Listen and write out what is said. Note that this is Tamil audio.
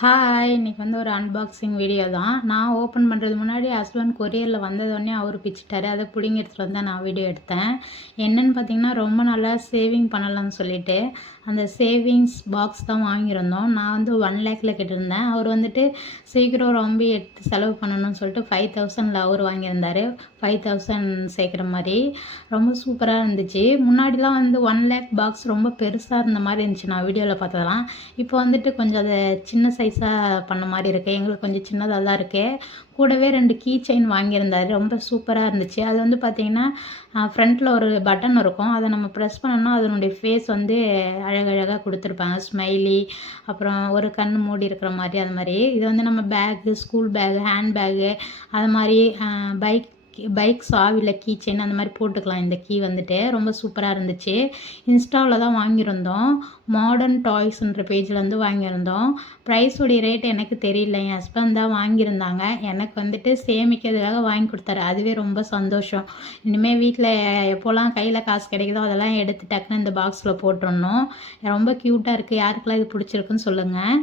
ஹாய்! இன்னைக்கு வந்து ஒரு அன்பாக்சிங் வீடியோ தான். நான் ஓப்பன் பண்ணுறது முன்னாடி ஹஸ்பண்ட் கொரியரில் வந்ததோடனே அவர் பிச்சுட்டாரு. அதை பிடுங்கி எடுத்துகிட்டு வந்து நான் வீடியோ எடுத்தேன். என்னென்னு பார்த்தீங்கன்னா, ரொம்ப நல்லா சேவிங் பண்ணலாம்னு சொல்லிட்டு, அந்த சேவிங்ஸ் பாக்ஸ் தான் வாங்கியிருந்தோம். நான் வந்து 1,00,000ல கேட்டிருந்தேன். அவர் வந்துட்டு சீக்கிரம் ரொம்ப எடுத்து செலவு பண்ணணும்னு சொல்லிட்டு 5,000ல அவர் வாங்கியிருந்தார். 5,000 சேர்க்குற மாதிரி ரொம்ப சூப்பராக இருந்துச்சு. முன்னாடிலாம் வந்து 1,00,000 பாக்ஸ் ரொம்ப பெருசாக இருந்த மாதிரி இருந்துச்சு நான் வீடியோவில் பார்த்ததெல்லாம். இப்போ வந்துட்டு கொஞ்சம் அதை சின்ன சைஸாக பண்ண மாதிரி இருக்குது. எங்களுக்கு கொஞ்சம் சின்னதாக தான் இருக்குது. கூடவே 2 கீ செயின் வாங்கியிருந்தாரு. ரொம்ப சூப்பராக இருந்துச்சு. அது வந்து பார்த்திங்கன்னா ஃப்ரண்ட்டில் ஒரு பட்டன் இருக்கும். அதை நம்ம ப்ரெஸ் பண்ணோம்னா அதனுடைய ஃபேஸ் வந்து அழகழகாக கொடுத்துருப்பாங்க. ஸ்மைலி, அப்புறம் ஒரு கண் மூடி இருக்கிற மாதிரி அது மாதிரி. இது வந்து நம்ம bag, school bag, hand bag, அது மாதிரி பைக் சாவியில் கீ செயின் அந்த மாதிரி போட்டுக்கலாம். இந்த கீ வந்துட்டு ரொம்ப சூப்பராக இருந்துச்சு. இன்ஸ்டாவில் தான் வாங்கியிருந்தோம். மாடர்ன் டாய்ஸ்ன்ற பேஜில் வந்து வாங்கியிருந்தோம். ப்ரைஸோடைய ரேட் எனக்கு தெரியல. என் ஹஸ்பண்ட் தான் வாங்கியிருந்தாங்க. எனக்கு வந்துட்டு சேமிக்கிறதுக்காக வாங்கி கொடுத்தாரு. அதுவே ரொம்ப சந்தோஷம். இனிமேல் வீட்டில் எப்போல்லாம் கையில் காசு கிடைக்குதோ அதெல்லாம் எடுத்து டக்குன்னு இந்த பாக்ஸில் போட்டுடணும். ரொம்ப க்யூட்டாக இருக்குது. யாருக்கெல்லாம் இது பிடிச்சிருக்குன்னு சொல்லுங்கள்.